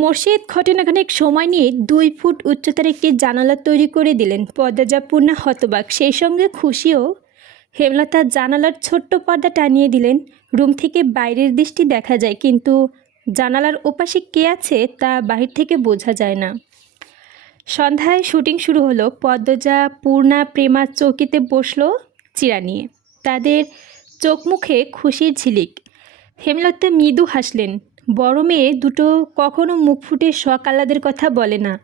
মোর্শেদ ঘটনাখানেক সময় নিয়ে 2 ফুট উচ্চতার একটি জানালা তৈরি করে দিলেন। পর্দাজা পূর্ণা হতবাক, সেই সঙ্গে খুশিও। হেমলতা জানালার ছোট্ট পর্দা টানিয়ে দিলেন। রুম থেকে বাইরের দৃষ্টি দেখা যায়, কিন্তু জানালার ওপাশে কে আছে তা বাহির থেকে বোঝা যায় না। সন্ধ্যায় শুটিং শুরু হলো। পদ্মজা, পূর্ণা, প্রেমা চৌকিতে বসলো চিরা নিয়ে। তাদের চোখ মুখে খুশির ঝিলিক। হেমলতা মৃদু হাসলেন। বড় মেয়ে দুটো কখনো মুখ ফুটে শখ আহ্লাদের কথা বলে না।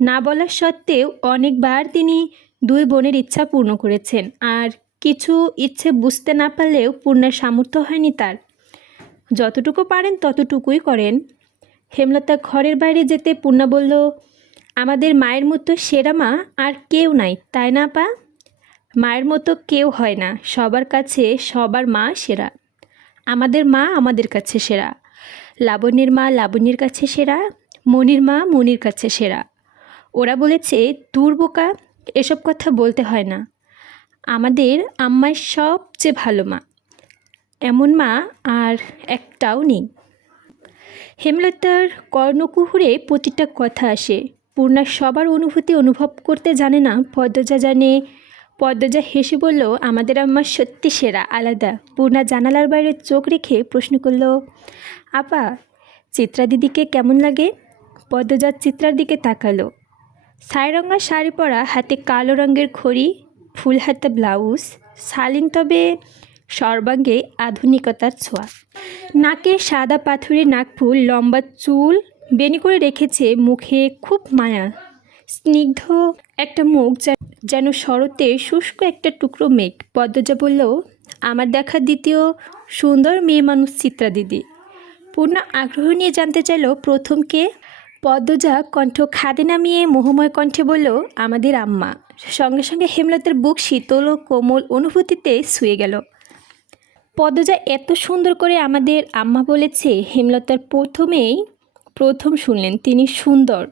না বলার সত্ত্বেও অনেকবার তিনি 2 বোনের ইচ্ছা পূর্ণ করেছেন। আর কিছু ইচ্ছে বুঝতে না পারলেও পূর্ণার সামর্থ্য হয়নি তার। যতটুকু পারেন ততটুকুই করেন। হেমলতা ঘরের বাইরে যেতে পূর্ণা বলল, আমাদের মায়ের মতো সেরা মা আর কেউ নাই, তাই না পা? মায়ের মতো কেউ হয় না, সবার কাছে সবার মা সেরা। আমাদের মা আমাদের কাছে সেরা, লাবণ্যের মা লাবণ্যের কাছে সেরা, মনির মা মনির কাছে সেরা। ওরা বলেছে দূর বোকা, এসব কথা বলতে হয় না। আমাদের আম্মাই সবচেয়ে ভালো মা, এমন মা আর একটাও নেই। হেমলতার কর্ণকুহুরে প্রতিটা কথা আসে। পূর্ণা সবার অনুভূতি অনুভব করতে জানে না, পদ্মজা জানে। পদ্মজা হেসে বলল, আমাদের আম্মা সত্যি সেরা, আলাদা। পূর্ণা জানালার বাইরে চোখ রেখে প্রশ্ন করল, আপা চিত্রা দিদিকে কেমন লাগে? পদ্মজা চিত্রার দিকে তাকালো। ছাইরঙা শাড়ি পরা, হাতে কালো রঙের ঘড়ি, ফুল হাতা ব্লাউজ, শালীন তবে সর্বাঙ্গে আধুনিকতার ছোঁয়া। নাকে সাদা পাথরের নাকফুল, লম্বা চুল বেনি করে রেখেছে, মুখে খুব মায়া। স্নিগ্ধ একটা মুখ, যেন শরতে শুষ্ক একটা টুকরো মেঘ। পদ্মজা বলল, আমার দেখা দ্বিতীয় সুন্দর মেয়ে মানুষ চিত্রা দিদি। পূর্ণা আগ্রহ নিয়ে জানতে চাইল, প্রথম কে? পদ্মজা কণ্ঠ খাদে নামিয়ে মোহময় কণ্ঠে বলল, আমাদের আম্মা। সঙ্গে সঙ্গে হেমলতার বুক শীতল ও কোমল অনুভূতিতে ছুঁয়ে গেল। পদ্মজা এত সুন্দর করে আমাদের আম্মা বলেছে, হেমলতার প্রথম শুনলেন তিনি সুন্দর।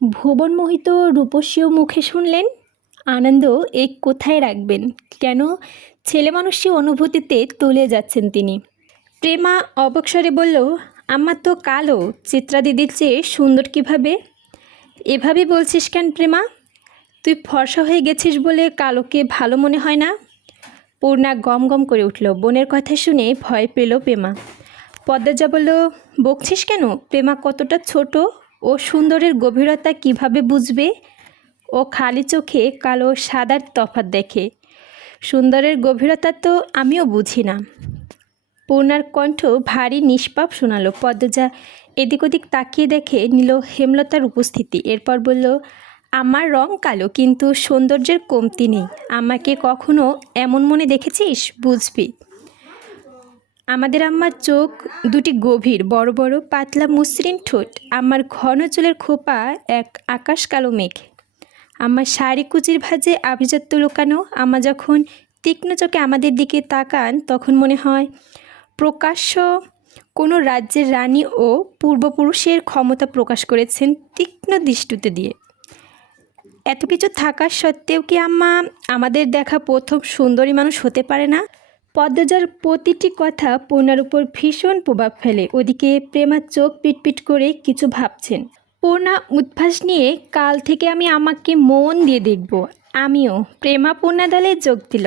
ভুবনমোহিত রূপসীও মুখে শুনলেন। আনন্দ এই কোথায় রাখবেন, কেন ছেলে মানুষই অনুভূতিতে তুলে যাচ্ছেন তিনি। প্রেমা অবসরে বলল, আম্মা তো কালো, চিত্রা দিদির চেয়ে সুন্দর কিভাবে? এভাবে বলছিস কেন প্রেমা? তুই ফর্সা হয়ে গেছিস বলে কালোকে ভালো মনে হয় না? পূর্ণা গম গম করে উঠল। বোনের কথা শুনে ভয় পেল প্রেমা। পদ্মজা বলল, বকছিস কেন? প্রেমা কতটা ছোট, ও সুন্দরের গভীরতা কিভাবে বুঝবে? ও খালি চোখে কালো সাদার তফাৎ দেখে। সুন্দরের গভীরতা তো আমিও বুঝি না। পূর্ণার কণ্ঠ ভারী নিষ্পাপ শোনালো। পদ্মজা এদিক ওদিক তাকিয়ে দেখে নিল হেমলতার উপস্থিতি। এরপর বলল, আমার রং কালো, কিন্তু সৌন্দর্যের কমতি নেই। আমাকে কখনো এমন মনে দেখেছিস? বুঝবি। আমাদের আম্মার চোখ দুটি গভীর, বড় বড়, পাতলা মসৃণ ঠোঁট। আমার ঘন চুলের খোপা এক আকাশ কালো মেঘ। আমার শাড়ি কুচির ভাঁজে আভিজাত্য লুকানো। আম্মা যখন তীক্ষ্ণ চোখে আমাদের দিকে তাকান, তখন মনে হয় প্রকাশ্য কোনো রাজ্যের রানী ও পূর্বপুরুষের ক্ষমতা প্রকাশ করেছেন তীক্ষ্ণ দৃষ্টিতে দিয়ে। এত কিছু থাকার সত্ত্বেও কি আম্মা আমাদের দেখা প্রথম সুন্দরী মানুষ হতে পারে না? পদ্মজার প্রতিটি কথা পূর্ণার উপর ভীষণ প্রভাব ফেলে। ওদিকে প্রেমার চোখ পিটপিট করে কিছু ভাবছেন। পূর্ণা উদ্ভাস নিয়ে, কাল থেকে আমি আমাকে মন দিয়ে দেখব। আমিও। প্রেমা পূর্ণা দলে যোগ দিল।